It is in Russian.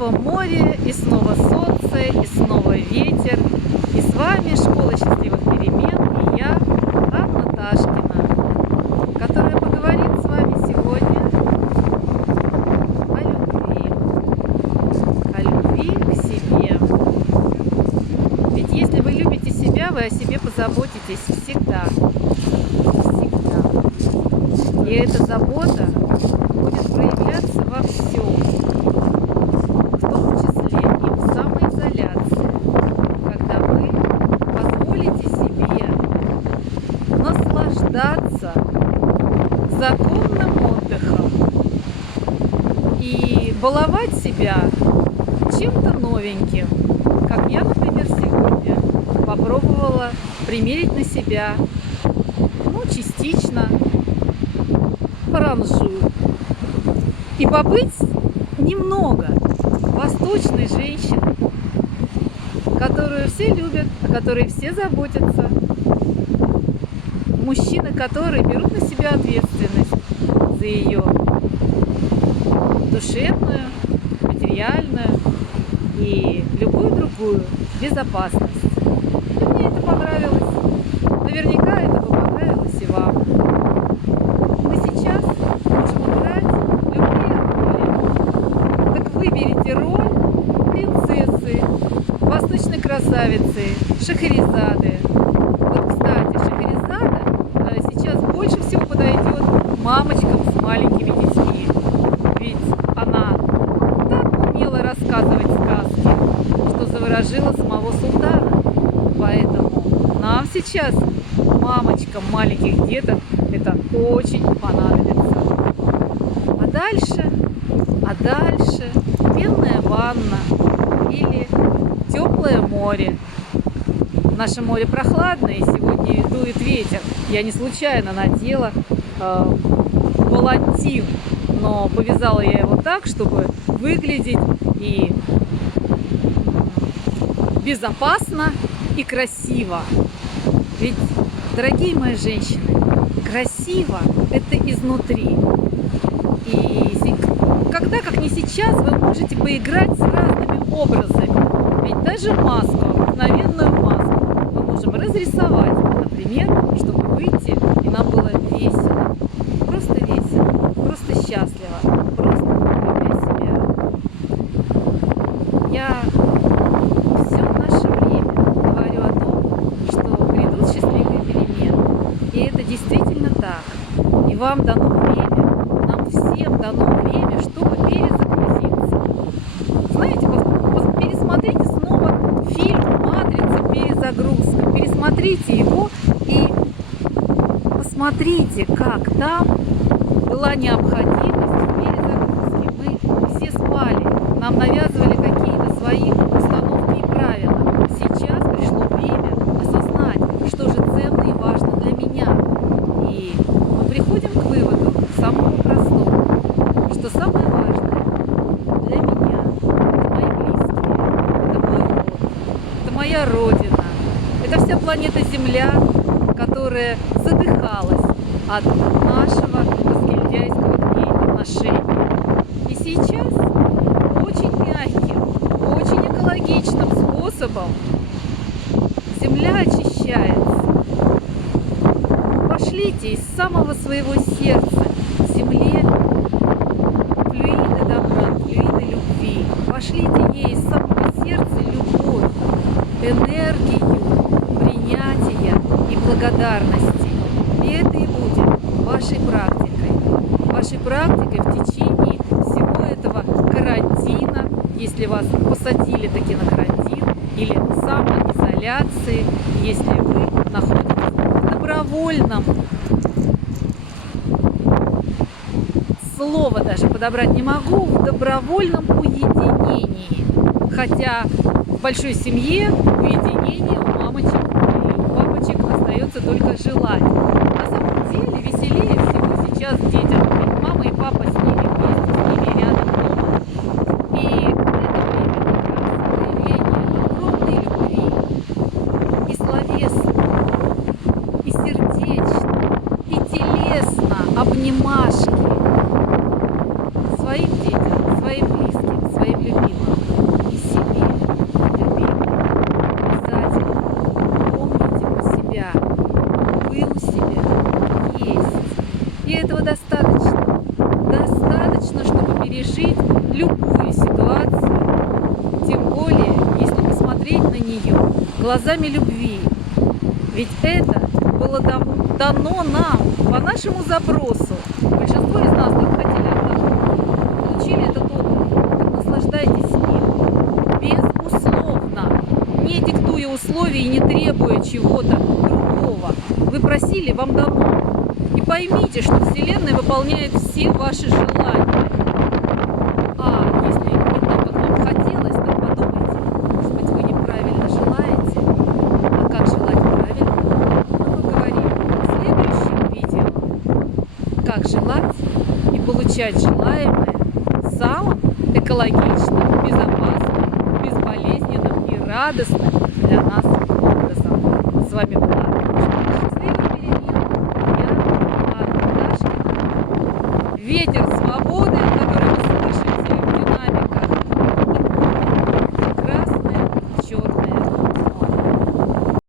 снова море, и снова солнце, и снова ветер. И с вами Школа счастливых перемен, и я, Анна Ташкина, которая поговорит с вами сегодня о любви к себе. Ведь если вы любите себя, вы о себе позаботитесь всегда. Всегда. И эта забота будет проявляться во всем. В том числе и в самоизоляции, когда вы позволите себе наслаждаться законным отдыхом и баловать себя чем-то новеньким, как я, например, сегодня попробовала примерить на себя, частично паранжу и побыть немного восточной женщиной, которую все любят, о которой все заботятся, мужчины, которые берут на себя ответственность за ее душевную, материальную и любую другую безопасность. И мне это понравилось. Наверняка это бы понравилось и вам. Мы сейчас можем играть любые роли. Так выберите роль принцессы, восточной красавицы, Шахерезады. Вот, кстати, Шахерезада сейчас больше всего подойдет мамочкам с маленькими детьми. Ведь она так умела рассказывать сказки, что заворожила самого султана. Поэтому нам сейчас, мамочкам маленьких деток, это очень понадобится. А дальше пенная ванна или теплое море. Наше море прохладное, и сегодня дует ветер. Я не случайно надела палантин, но повязала я его так, чтобы выглядеть и безопасно, и красиво. Ведь, дорогие мои женщины, красиво – это изнутри. И когда, как не сейчас, вы можете поиграть с разными образами. Ведь даже маску, обыкновенную маску, мы можем разрисовать, например, чтобы выйти, и нам было весело. Просто весело, просто счастливо, просто любя себя. Я все наше время говорю о том, что грядут счастливые перемены. И это действительно так. И вам дано время, нам всем дано время, чтобы перезагрузиться. Знаете, пересмотрите снова фильм «Матрица. Перезагрузка». Пересмотрите его и посмотрите, как там была необходимость в перезагрузке. Мы все спали, нам навязывали какие-то свои установки и правила. Сейчас пришло время осознать, что же ценно и важно для меня. И мы приходим к выводу, самому простому, что самое важное для меня – это мои близкие, это мой род, это моя родина, это вся планета Земля, которая задыхалась от нашего разгильдяйского к ней отношения. И сейчас очень мягким, очень экологичным способом Земля очищается. Пошлите из самого своего сердца Земле флюиды добра, флюиды любви. Пошлите ей из самого сердца любовь, энергию принятия и благодарности. И это и будет вашей практикой. Вашей практикой в течение всего этого карантина, если вас посадили таки на карантин, или самоизоляции, если вы находитесь в добровольном, слова даже подобрать не могу, в добровольном уединении. Хотя в большой семье уединение у мамочек и у папочек остается только желать. На самом деле веселее всего сейчас детям, ведь мама и папа с ними вместе, с ними рядом дома. И это время как раз проявление огромной любви, и словесно, и сердечно, и телесно, обнимашки своим детям, своим близким, своим любимым. решить любую ситуацию, тем более, если посмотреть на нее глазами любви. Ведь это было дано нам по нашему запросу. Большинство из нас так хотели отдохнуть, получили этот отдых. Так наслаждайтесь им безусловно, не диктуя условий и не требуя чего-то другого. Вы просили, вам дано. И поймите, что Вселенная выполняет все ваши желания. А если не так, как вам хотелось, то подумайте, может быть, вы неправильно желаете. А как желать правильно? Мы поговорим в следующем видео. Как желать и получать желаемое самым экологичным, безопасным, безболезненным и радостным для нас образом. С вами была счастливая перемена. Я Анна Ветер